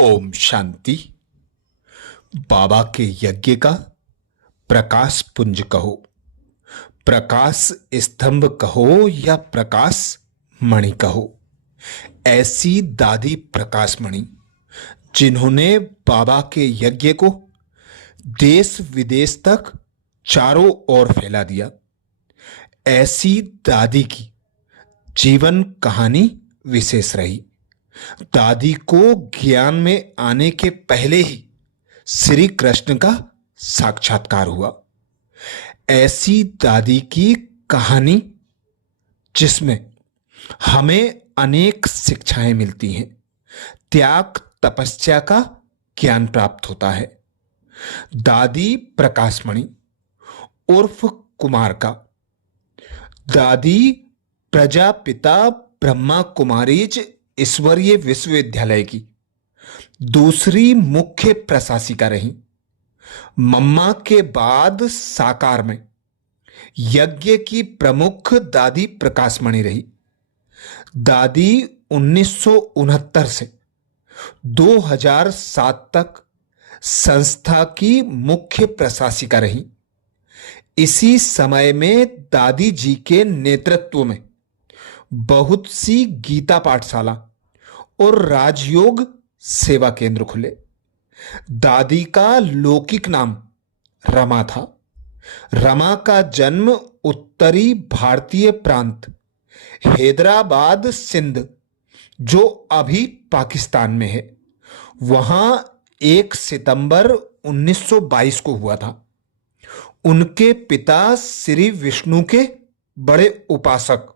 ओम शांति। बाबा के यज्ञ का प्रकाश पुंज कहो, प्रकाश स्तंभ कहो या प्रकाश मणि कहो, ऐसी दादी प्रकाश मणि जिन्होंने बाबा के यज्ञ को देश विदेश तक चारों ओर फैला दिया, ऐसी दादी की जीवन कहानी विशेष रही। दादी को ज्ञान में आने के पहले ही श्री कृष्ण का साक्षात्कार हुआ। ऐसी दादी की कहानी जिसमें हमें अनेक शिक्षाएं मिलती हैं, त्याग तपस्या का ज्ञान प्राप्त होता है। दादी प्रकाशमणि उर्फ कुमार का दादी प्रजापिता ब्रह्मा कुमारीज ईश्वरीय विश्वविद्यालय की दूसरी मुख्य प्रशासिका रही। मम्मा के बाद साकार में यज्ञ की प्रमुख दादी प्रकाशमणि रही। दादी 1969 से 2007 तक संस्था की मुख्य प्रशासिका रही। इसी समय में दादी जी के नेतृत्व में बहुत सी गीता पाठशाला और राजयोग सेवा केंद्र खुले। दादी का लौकिक नाम रमा था। रमा का जन्म उत्तरी भारतीय प्रांत हैदराबाद सिंध, जो अभी पाकिस्तान में है, वहां 1 सितंबर 1922 को हुआ था। उनके पिता श्री विष्णु के बड़े उपासक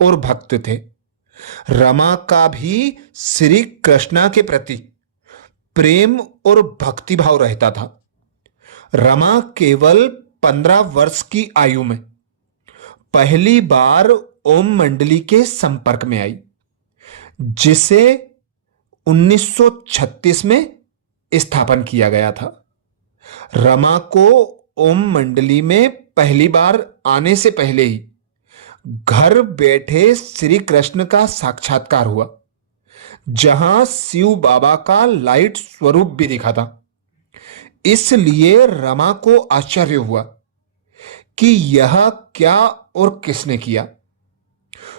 और भक्त थे। रमा का भी श्री कृष्णा के प्रति प्रेम और भक्तिभाव रहता था। रमा केवल 15 वर्ष की आयु में पहली बार ओम मंडली के संपर्क में आई, जिसे 1936 में स्थापन किया गया था। रमा को ओम मंडली में पहली बार आने से पहले ही घर बैठे श्री कृष्ण का साक्षात्कार हुआ, जहां शिव बाबा का लाइट स्वरूप भी दिखा था। इसलिए रमा को आश्चर्य हुआ कि यह क्या और किसने किया।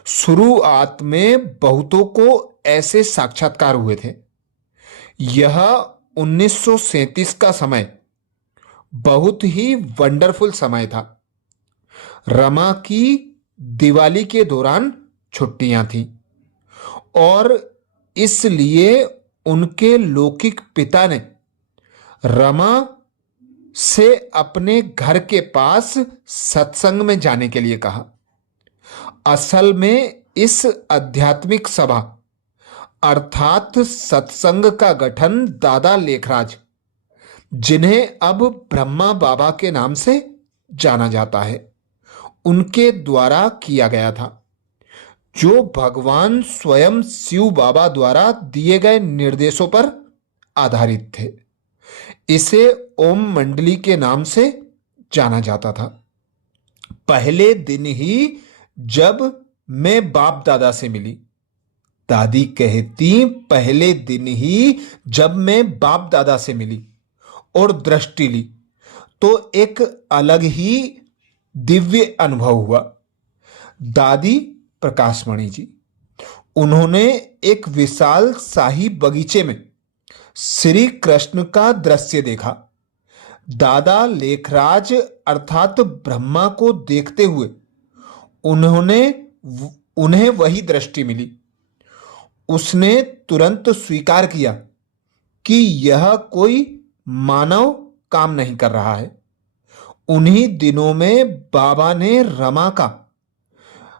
शुरुआत में बहुतों को ऐसे साक्षात्कार हुए थे। यह 1937 का समय बहुत ही वंडरफुल समय था। रमा की दिवाली के दौरान छुट्टियां थीं और इसलिए उनके लौकिक पिता ने रमा से अपने घर के पास सत्संग में जाने के लिए कहा। असल में इस आध्यात्मिक सभा अर्थात सत्संग का गठन दादा लेखराज, जिन्हें अब ब्रह्मा बाबा के नाम से जाना जाता है, उनके द्वारा किया गया था, जो भगवान स्वयं शिव बाबा द्वारा दिए गए निर्देशों पर आधारित थे। इसे ओम मंडली के नाम से जाना जाता था। पहले दिन ही जब मैं बाप दादा से मिली, दादी कहती, पहले दिन ही जब मैं बाप दादा से मिली और दृष्टि ली तो एक अलग ही दिव्य अनुभव हुआ। दादी प्रकाशमणि जी, उन्होंने एक विशाल शाही बगीचे में श्री कृष्ण का दृश्य देखा। दादा लेखराज अर्थात ब्रह्मा को देखते हुए उन्हें वही दृष्टि मिली। उसने तुरंत स्वीकार किया कि यह कोई मानव काम नहीं कर रहा है। उन्हीं दिनों में बाबा ने रमा का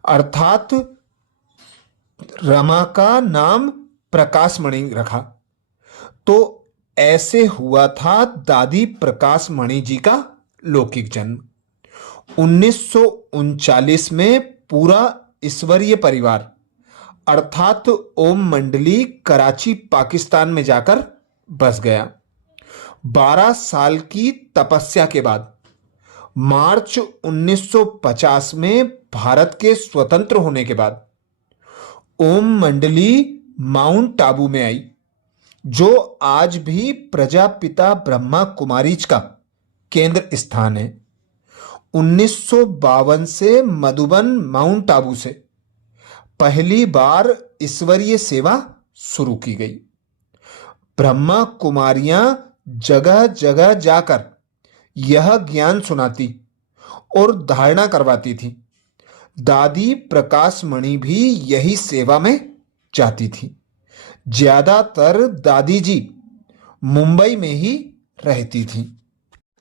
अर्थात रमा का नाम प्रकाशमणि रखा। तो ऐसे हुआ था दादी प्रकाशमणि जी का लौकिक जन्म। 1939 में पूरा ईश्वरीय परिवार अर्थात ओम मंडली कराची पाकिस्तान में जाकर बस गया। 12 साल की तपस्या के बाद मार्च 1950 में भारत के स्वतंत्र होने के बाद ओम मंडली माउंट आबू में आई, जो आज भी प्रजापिता ब्रह्मा कुमारीज का केंद्र स्थान है। 1952 से मधुबन माउंट आबू से पहली बार ईश्वरीय सेवा शुरू की गई। ब्रह्मा कुमारियां जगह जगह जाकर यह ज्ञान सुनाती और धारणा करवाती थी। दादी प्रकाश मणि भी यही सेवा में जाती थी। ज्यादातर दादी जी मुंबई में ही रहती थी।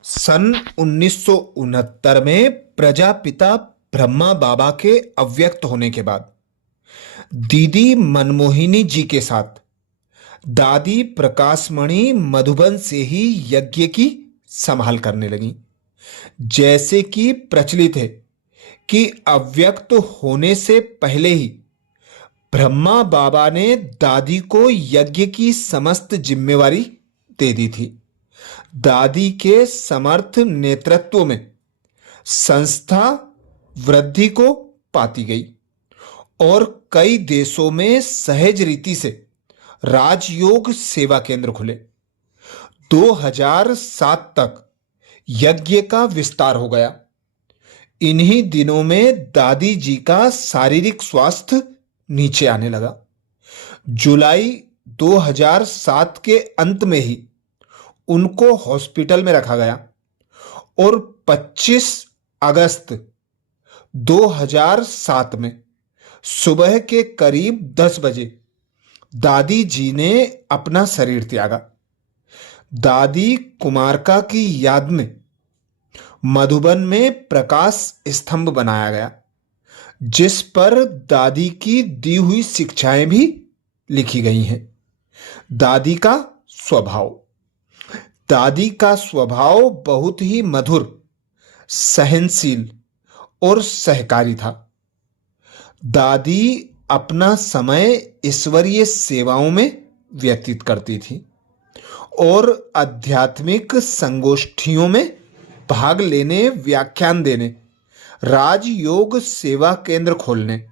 सन 1969 में प्रजापिता ब्रह्मा बाबा के अव्यक्त होने के बाद दीदी मनमोहिनी जी के साथ दादी प्रकाशमणि मधुबन से ही यज्ञ की संभाल करने लगी। जैसे कि प्रचलित है कि अव्यक्त होने से पहले ही ब्रह्मा बाबा ने दादी को यज्ञ की समस्त जिम्मेवारी दे दी थी। दादी के समर्थ नेतृत्व में संस्था वृद्धि को पाती गई और कई देशों में सहज रीति से राजयोग सेवा केंद्र खुले। 2007 तक यज्ञ का विस्तार हो गया। इन्हीं दिनों में दादी जी का शारीरिक स्वास्थ्य नीचे आने लगा। जुलाई 2007 के अंत में ही उनको हॉस्पिटल में रखा गया और 25 अगस्त 2007 में सुबह के करीब 10 बजे दादी जी ने अपना शरीर त्यागा। दादी कुमारका की याद में मधुबन में प्रकाश स्तंभ बनाया गया, जिस पर दादी की दी हुई शिक्षाएं भी लिखी गई हैं। दादी का स्वभाव बहुत ही मधुर, सहनशील और सहकारी था। दादी अपना समय ईश्वरीय सेवाओं में व्यतीत करती थी और आध्यात्मिक संगोष्ठियों में भाग लेने, व्याख्यान देने, राजयोग सेवा केंद्र खोलने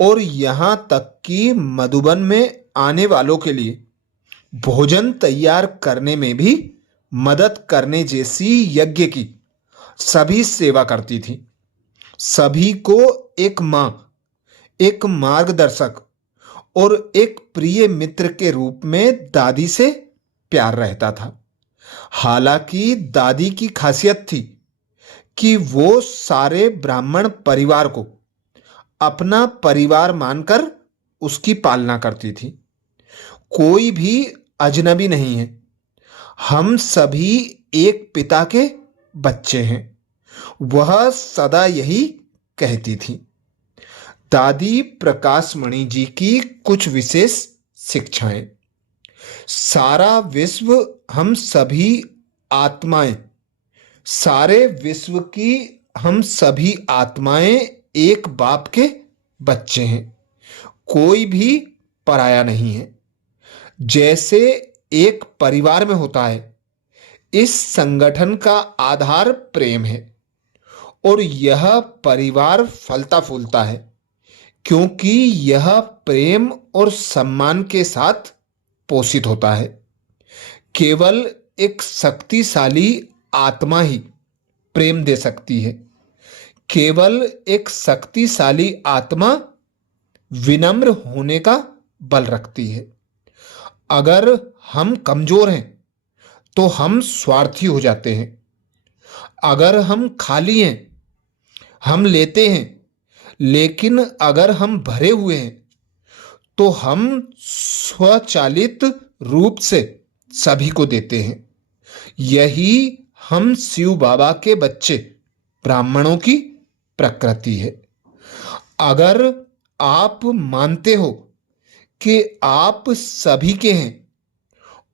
और यहां तक कि मधुबन में आने वालों के लिए भोजन तैयार करने में भी मदद करने जैसी यज्ञ की सभी सेवा करती थी। सभी को एक मां, एक मार्गदर्शक और एक प्रिय मित्र के रूप में दादी से प्यार रहता था। हालांकि दादी की खासियत थी कि वो सारे ब्राह्मण परिवार को अपना परिवार मानकर उसकी पालना करती थी। कोई भी अजनबी नहीं है, हम सभी एक पिता के बच्चे हैं, वह सदा यही कहती थी। दादी प्रकाशमणि जी की कुछ विशेष शिक्षाएं। सारा विश्व हम सभी आत्माएं, सारे विश्व की हम सभी आत्माएं एक बाप के बच्चे हैं, कोई भी पराया नहीं है। जैसे एक परिवार में होता है, इस संगठन का आधार प्रेम है और यह परिवार फलता फूलता है क्योंकि यह प्रेम और सम्मान के साथ पोषित होता है। केवल एक शक्तिशाली आत्मा ही प्रेम दे सकती है। केवल एक शक्तिशाली आत्मा विनम्र होने का बल रखती है। अगर हम कमजोर हैं तो हम स्वार्थी हो जाते हैं। अगर हम खाली हैं, हम लेते हैं, लेकिन अगर हम भरे हुए हैं तो हम स्वचालित रूप से सभी को देते हैं। यही हम शिव बाबा के बच्चे ब्राह्मणों की प्रकृति है। अगर आप मानते हो कि आप सभी के हैं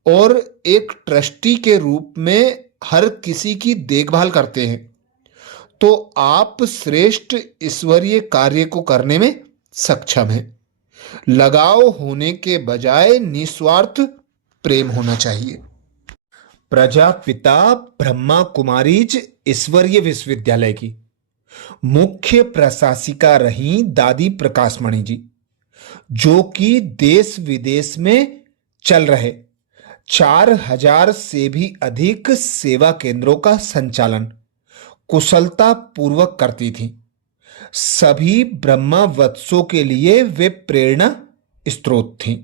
और एक ट्रस्टी के रूप में हर किसी की देखभाल करते हैं, तो आप श्रेष्ठ ईश्वरीय कार्य को करने में सक्षम हैं। लगाव होने के बजाय निस्वार्थ प्रेम होना चाहिए। प्रजापिता ब्रह्मा कुमारीज ईश्वरीय विश्वविद्यालय की मुख्य प्रशासिका रहीं दादी प्रकाशमणि जी, जो कि देश विदेश में चल रहे 4,000 से भी अधिक सेवा केंद्रों का संचालन कुशलता पूर्वक करती थी। सभी ब्रह्मवत्सों के लिए वे प्रेरणा स्रोत थीं।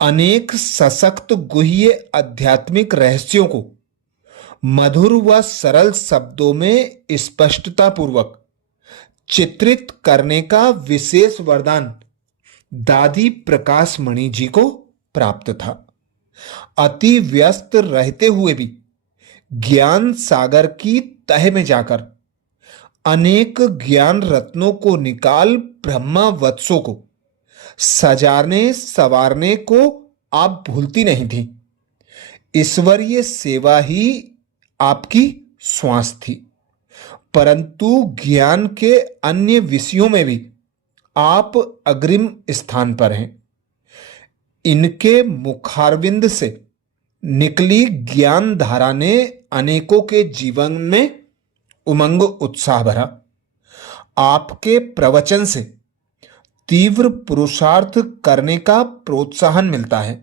अनेक सशक्त गुह्य आध्यात्मिक रहस्यों को मधुर व सरल शब्दों में स्पष्टता पूर्वक चित्रित करने का विशेष वरदान दादी प्रकाशमणि जी को प्राप्त था। अति व्यस्त रहते हुए भी ज्ञान सागर की तह में जाकर अनेक ज्ञान रत्नों को निकाल ब्रह्मवत्सों को सजाने संवारने को आप भूलती नहीं थी। ईश्वरीय सेवा ही आपकी श्वास थी, परंतु ज्ञान के अन्य विषयों में भी आप अग्रिम स्थान पर हैं। इनके मुखारविंद से निकली ज्ञान धारा ने अनेकों के जीवन में उमंग उत्साह भरा। आपके प्रवचन से तीव्र पुरुषार्थ करने का प्रोत्साहन मिलता है।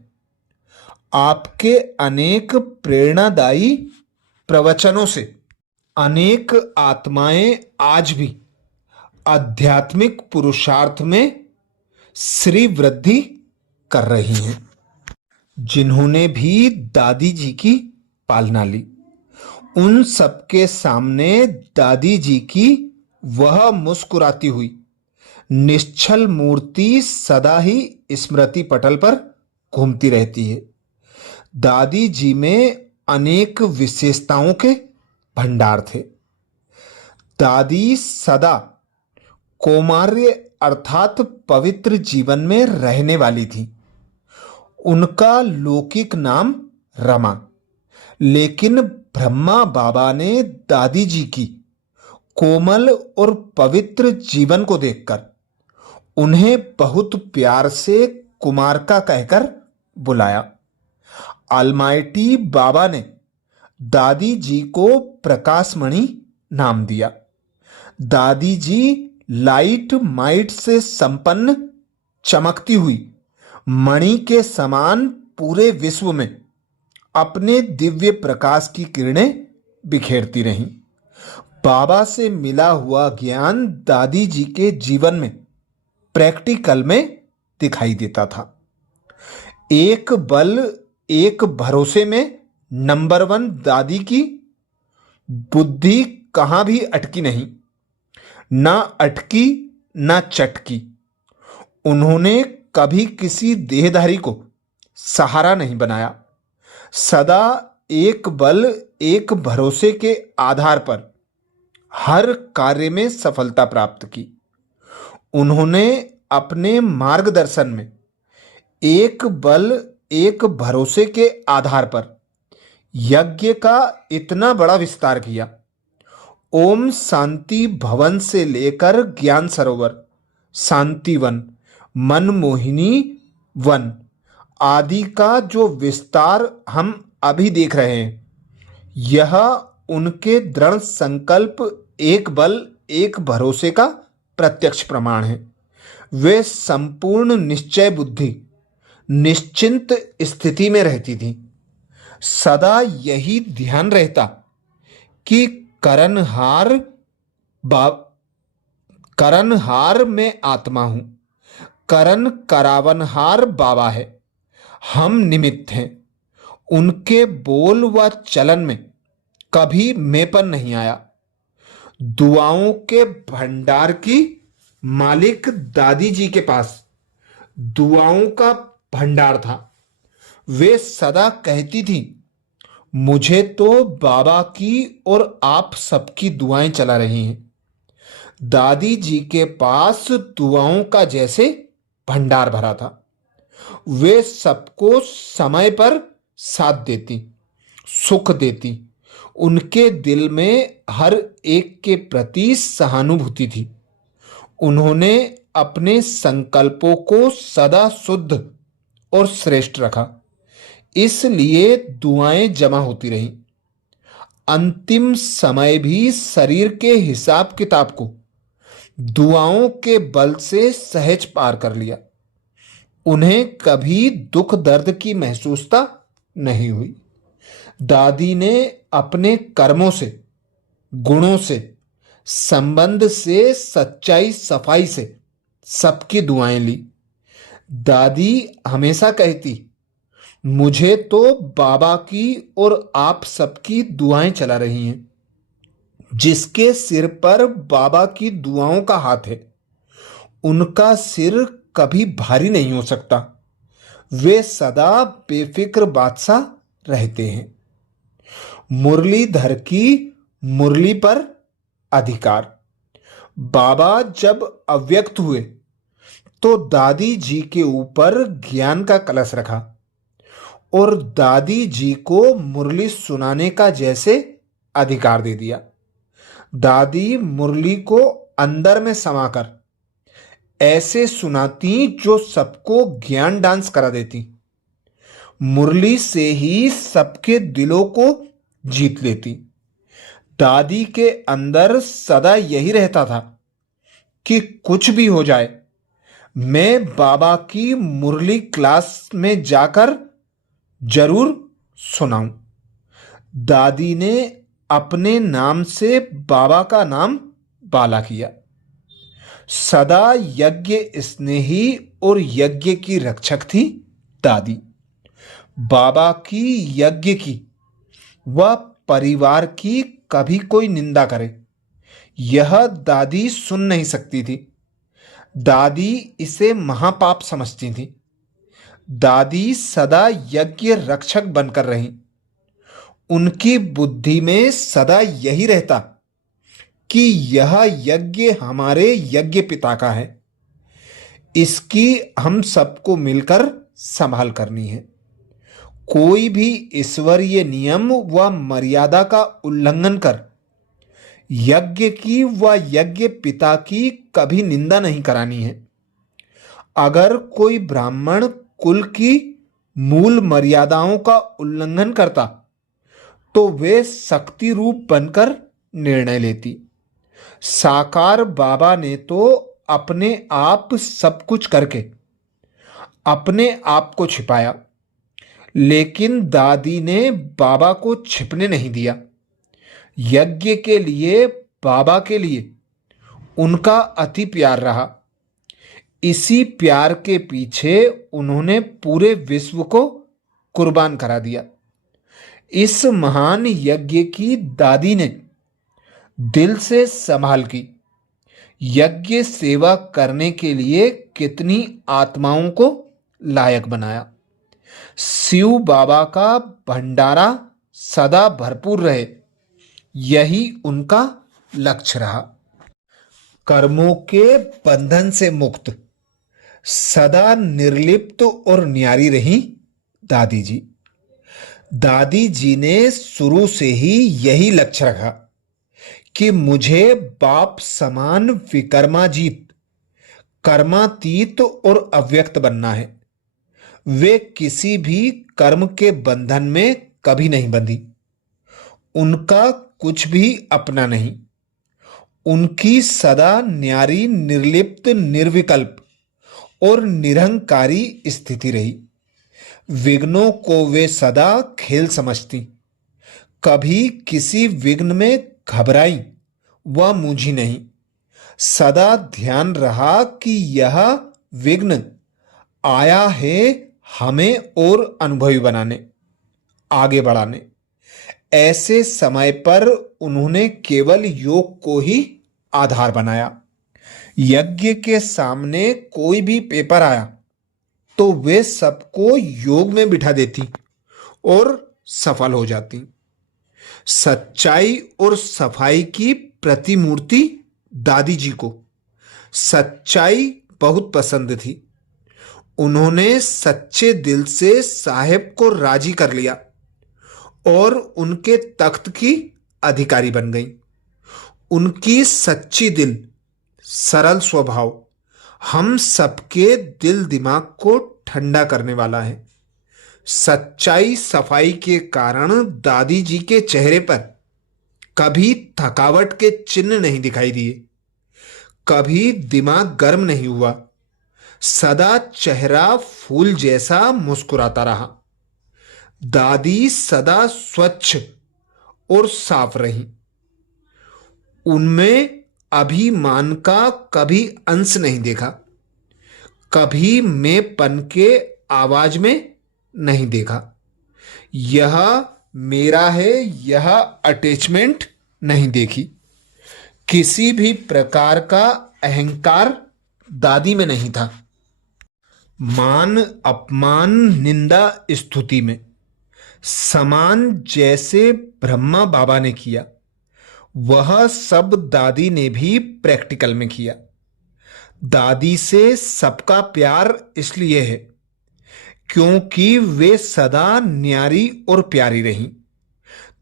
आपके अनेक प्रेरणादायी प्रवचनों से अनेक आत्माएं आज भी आध्यात्मिक पुरुषार्थ में श्री वृद्धि कर रही हैं। जिन्होंने भी दादी जी की पालना ली, उन सबके सामने दादी जी की वह मुस्कुराती हुई निश्चल मूर्ति सदा ही स्मृति पटल पर घूमती रहती है। दादी जी में अनेक विशेषताओं के भंडार थे। दादी सदा कौमार्य अर्थात पवित्र जीवन में रहने वाली थी। उनका लौकिक नाम रमा, लेकिन ब्रह्मा बाबा ने दादी जी की कोमल और पवित्र जीवन को देखकर उन्हें बहुत प्यार से कुमारका कहकर बुलाया। अलमाइटी बाबा ने दादी जी को प्रकाशमणि नाम दिया। दादी जी लाइट माइट से संपन्न चमकती हुई मणि के समान पूरे विश्व में अपने दिव्य प्रकाश की किरणें बिखेरती रहीं। बाबा से मिला हुआ ज्ञान दादी जी के जीवन में प्रैक्टिकल में दिखाई देता था। एक बल एक भरोसे में नंबर 1 दादी की बुद्धि कहां भी अटकी नहीं, ना अटकी ना चटकी। उन्होंने कभी किसी देहधारी को सहारा नहीं बनाया। सदा एक बल एक भरोसे के आधार पर हर कार्य में सफलता प्राप्त की। उन्होंने अपने मार्गदर्शन में एक बल एक भरोसे के आधार पर यज्ञ का इतना बड़ा विस्तार किया। ओम शांति भवन से लेकर ज्ञान सरोवर, शांतिवन, मनमोहिनी वन आदि का जो विस्तार हम अभी देख रहे हैं, यह उनके दृढ़ संकल्प एक बल एक भरोसे का प्रत्यक्ष प्रमाण है। वे संपूर्ण निश्चय बुद्धि निश्चिंत स्थिति में रहती थी। सदा यही ध्यान रहता कि करनहार में आत्मा हूं, करण करावनहार बाबा है, हम निमित्त हैं। उनके बोल व चलन में कभी मेपन नहीं आया। दुआओं के भंडार की मालिक दादी जी के पास दुआओं का भंडार था। वे सदा कहती थी, मुझे तो बाबा की और आप सबकी दुआएं चला रही हैं। दादी जी के पास दुआओं का जैसे भंडार भरा था। वे सबको समय पर साथ देती, सुख देती। उनके दिल में हर एक के प्रति सहानुभूति थी। उन्होंने अपने संकल्पों को सदा शुद्ध और श्रेष्ठ रखा, इसलिए दुआएं जमा होती रहीं। अंतिम समय भी शरीर के हिसाब किताब को दुआओं के बल से सहज पार कर लिया। उन्हें कभी दुख दर्द की महसूसता नहीं हुई। दादी ने अपने कर्मों से, गुणों से, संबंध से, सच्चाई सफाई से सबकी दुआएं ली। दादी हमेशा कहती, मुझे तो बाबा की और आप सबकी दुआएं चला रही हैं। जिसके सिर पर बाबा की दुआओं का हाथ है, उनका सिर कभी भारी नहीं हो सकता। वे सदा बेफिक्र बादशाह रहते हैं। मुरलीधर की मुरली पर अधिकार। बाबा जब अव्यक्त हुए तो दादी जी के ऊपर ज्ञान का कलश रखा और दादी जी को मुरली सुनाने का जैसे अधिकार दे दिया। दादी मुरली को अंदर में समाकर ऐसे सुनाती जो सबको ज्ञान डांस करा देती। मुरली से ही सबके दिलों को जीत लेती। दादी के अंदर सदा यही रहता था कि कुछ भी हो जाए, मैं बाबा की मुरली क्लास में जाकर जरूर सुनाऊं। दादी ने अपने नाम से बाबा का नाम बाला किया। सदा यज्ञ स्नेही और यज्ञ की रक्षक थी दादी। बाबा की, यज्ञ की व परिवार की कभी कोई निंदा करे, यह दादी सुन नहीं सकती थी। दादी इसे महापाप समझती थी। दादी सदा यज्ञ रक्षक बनकर रही। उनकी बुद्धि में सदा यही रहता कि यह यज्ञ हमारे यज्ञ पिता का है, इसकी हम सबको मिलकर संभाल करनी है। कोई भी ईश्वरीय नियम व मर्यादा का उल्लंघन कर यज्ञ की व यज्ञ पिता की कभी निंदा नहीं करानी है। अगर कोई ब्राह्मण कुल की मूल मर्यादाओं का उल्लंघन करता तो वे शक्ति रूप बनकर निर्णय लेती। साकार बाबा ने तो अपने आप सब कुछ करके अपने आप को छिपाया, लेकिन दादी ने बाबा को छिपने नहीं दिया। यज्ञ के लिए, बाबा के लिए उनका अति प्यार रहा। इसी प्यार के पीछे उन्होंने पूरे विश्व को कुर्बान करा दिया। इस महान यज्ञ की दादी ने दिल से संभाल की। यज्ञ सेवा करने के लिए कितनी आत्माओं को लायक बनाया। शिव बाबा का भंडारा सदा भरपूर रहे, यही उनका लक्ष्य रहा। कर्मों के बंधन से मुक्त, सदा निर्लिप्त और न्यारी रही दादी जी। दादी जी ने शुरू से ही यही लक्ष्य रखा कि मुझे बाप समान विकर्माजीत, कर्मातीत और अव्यक्त बनना है। वे किसी भी कर्म के बंधन में कभी नहीं बंधी। उनका कुछ भी अपना नहीं। उनकी सदा न्यारी, निर्लिप्त, निर्विकल्प और निरहंकारी स्थिति रही। विघ्नों को वे सदा खेल समझती। कभी किसी विघ्न में घबराई व मूझी नहीं। सदा ध्यान रहा कि यह विघ्न आया है हमें और अनुभवी बनाने, आगे बढ़ाने। ऐसे समय पर उन्होंने केवल योग को ही आधार बनाया। यज्ञ के सामने कोई भी पेपर आया तो वे सबको योग में बिठा देती और सफल हो जाती। सच्चाई और सफाई की प्रतिमूर्ति दादी जी को सच्चाई बहुत पसंद थी। उन्होंने सच्चे दिल से साहेब को राजी कर लिया और उनके तख्त की अधिकारी बन गई। उनकी सच्ची दिल, सरल स्वभाव हम सबके दिल दिमाग को ठंडा करने वाला है। सच्चाई सफाई के कारण दादी जी के चेहरे पर कभी थकावट के चिन्ह नहीं दिखाई दिए, कभी दिमाग गर्म नहीं हुआ। सदा चेहरा फूल जैसा मुस्कुराता रहा। दादी सदा स्वच्छ और साफ रही। उनमें अभिमान का कभी अंश नहीं देखा, कभी मैंपन के आवाज में नहीं देखा। यह मेरा है, यह अटैचमेंट नहीं देखी। किसी भी प्रकार का अहंकार दादी में नहीं था। मान अपमान निंदा स्तुति में समान जैसे ब्रह्मा बाबा ने किया, वह सब दादी ने भी प्रैक्टिकल में किया। दादी से सबका प्यार इसलिए है क्योंकि वे सदा न्यारी और प्यारी रहीं,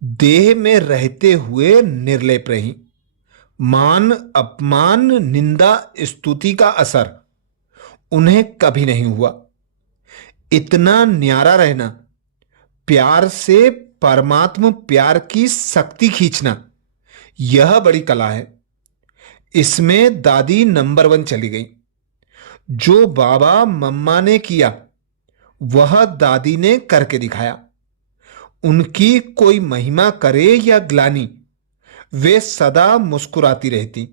देह में रहते हुए निर्लेप रहीं। मान अपमान निंदा स्तुति का असर उन्हें कभी नहीं हुआ। इतना न्यारा रहना, प्यार से परमात्म प्यार की शक्ति खींचना, यह बड़ी कला है। इसमें दादी नंबर 1 चली गई। जो बाबा मम्मा ने किया वह दादी ने करके दिखाया। उनकी कोई महिमा करे या ग्लानि, वे सदा मुस्कुराती रहती।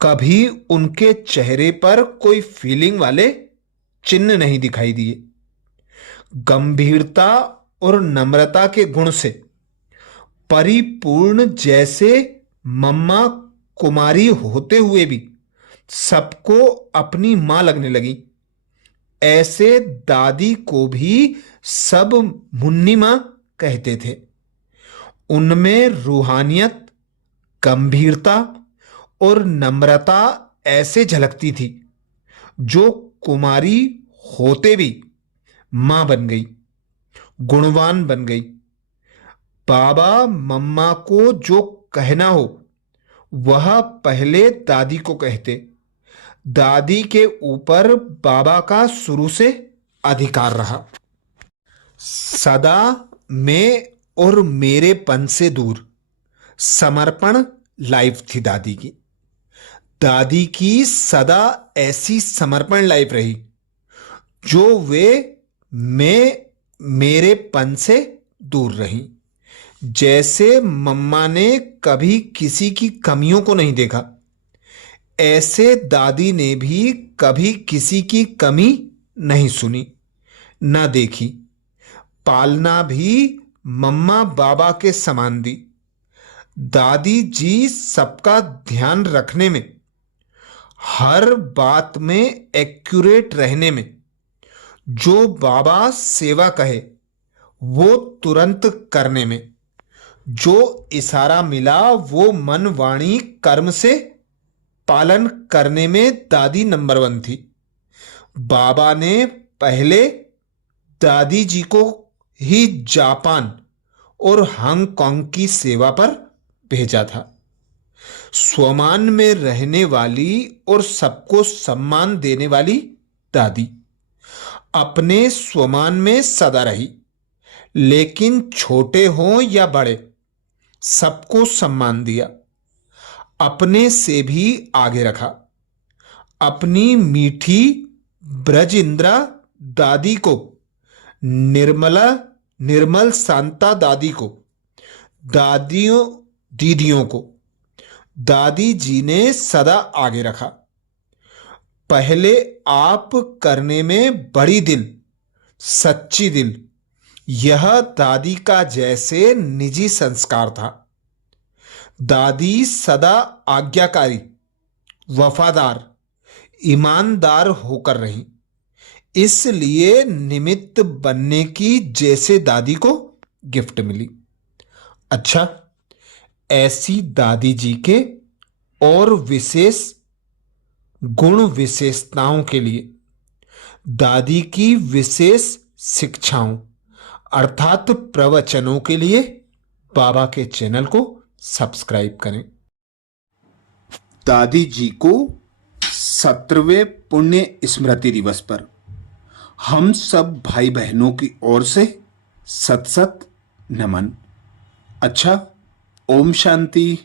कभी उनके चेहरे पर कोई फीलिंग वाले चिन्ह नहीं दिखाई दिए। गंभीरता और नम्रता के गुण से परिपूर्ण जैसे मम्मा कुमारी होते हुए भी सबको अपनी मां लगने लगी, ऐसे दादी को भी सब मुन्नी मां कहते थे। उनमें रूहानियत, गंभीरता और नम्रता ऐसे झलकती थी जो कुमारी होते भी मां बन गई, गुणवान बन गई। बाबा मम्मा को जो कहना हो वह पहले दादी को कहते। दादी के ऊपर बाबा का शुरू से अधिकार रहा। सदा मैं और मेरेपन से दूर समर्पण लाइफ थी दादी की। दादी की सदा ऐसी समर्पण लाइफ रही जो वे मैं मेरेपन से दूर रही। जैसे मम्मा ने कभी किसी की कमियों को नहीं देखा, ऐसे दादी ने भी कभी किसी की कमी नहीं सुनी, न देखी। पालना भी मम्मा बाबा के समान दी। दादी जी सबका ध्यान रखने में, हर बात में एक्यूरेट रहने में, जो बाबा सेवा कहे वो तुरंत करने में, जो इशारा मिला वो मन वाणी कर्म से पालन करने में दादी नंबर 1 थी। बाबा ने पहले दादी जी को ही जापान और हांगकांग की सेवा पर भेजा था। स्वमान में रहने वाली और सबको सम्मान देने वाली दादी अपने स्वमान में सदा रही, लेकिन छोटे हों या बड़े सबको सम्मान दिया, अपने से भी आगे रखा। अपनी मीठी ब्रज इंद्रा दादी को, निर्मल शांता दादी को, दीदियों को दादी जी ने सदा आगे रखा। पहले आप करने में बड़ी दिल, सच्ची दिल, यह दादी का जैसे निजी संस्कार था। दादी सदा आज्ञाकारी, वफादार, ईमानदार होकर रही, इसलिए निमित्त बनने की जैसे दादी को गिफ्ट मिली। अच्छा, ऐसी दादी जी के और विशेष गुण विशेषताओं के लिए दादी की विशेष शिक्षाओं अर्थात प्रवचनों के लिए बाबा के चैनल को सब्सक्राइब करें। दादी जी को 17वें पुण्य स्मृति दिवस पर हम सब भाई बहनों की ओर से सत सत नमन। अच्छा, ओम शांति।